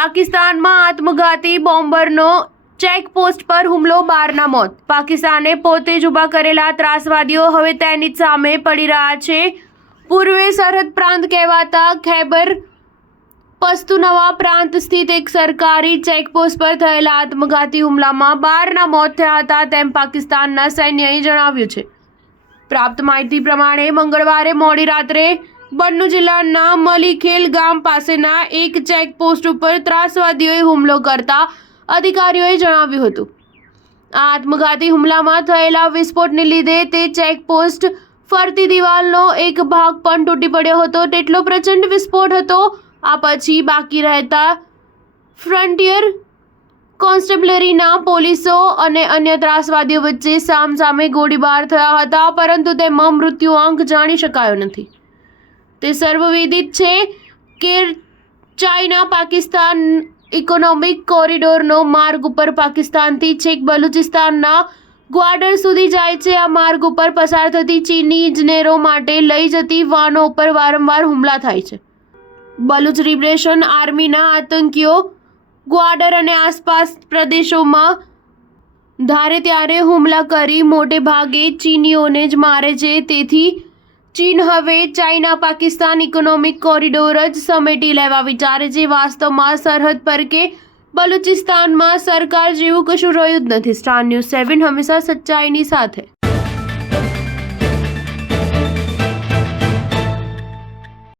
પાકિસ્તાનમાં આત્મઘાતી બોમ્બરનો ચેકપોસ્ટ પર હુમલો, 12ના મોત। પાકિસ્તાને પોતે જ ઊભા કરેલા ત્રાસવાદીઓ હવે તેની જ સામે પડી રહ્યા છે। પૂર્વે સરહદ પ્રાંત કહેવાતા ખૈબર પખ્તુનવા પ્રાંત સ્થિત એક સરકારી ચેકપોસ્ટ પર થયેલા આત્મઘાતી હુમલામાં 12ના મોત થયા હતા તેમ પાકિસ્તાનના સૈન્યએ જણાવ્યું છે। પ્રાપ્ત માહિતી પ્રમાણે મંગળવારે મોડી રાત્રે બન્નુ જિલ્લાના મલીખેલ ગામ પાસેના એક ચેકપોસ્ટ ઉપર ત્રાસવાદીઓએ હુમલો કરતા અધિકારીઓએ જણાવ્યું હતું। આ આત્મઘાતી હુમલામાં થયેલા વિસ્ફોટને લીધે તે ચેકપોસ્ટ ફરતી દિવાલનો એક ભાગ પણ તૂટી પડ્યો હતો। તેટલો પ્રચંડ વિસ્ફોટ હતો। આ પછી બાકી રહેતા ફ્રન્ટિયર કોન્સ્ટેબલરીના પોલીસો અને અન્ય ત્રાસવાદીઓ વચ્ચે સામસામે ગોળીબાર થયા હતા, પરંતુ તેમાં મૃત્યુઆંક જાણી શકાયો નથી। તે સર્વવિદિત છે કે ચાઇના પાકિસ્તાન ઇકોનોમિક કોરિડોરનો માર્ગ ઉપર પાકિસ્તાનથી છેક બલુચિસ્તાનના ગ્વાડર સુધી જાય છે। આ માર્ગ ઉપર પસાર થતી ચીની ઇજનેરો માટે લઈ જતી વાનો ઉપર વારંવાર હુમલા થાય છે। બલુચ લિબરેશન આર્મીના આતંકીઓ ગ્વાડર અને આસપાસ પ્રદેશોમાં ધારે ત્યારે હુમલા કરી મોટે ભાગે ચીનીઓને જ મારે છે। તેથી ચીન હવે ચાઇના પાકિસ્તાન ઇકોનોમિક કોરિડોર જ સમેટી લેવા વિચારે છે। વાસ્તવમાં સરહદ પર કે બલુચિસ્તાનમાં સરકાર જેવું કશું રહ્યું જ નથી। સ્ટાર ન્યૂઝ 7 હંમેશા સચ્ચાઈની સાથે।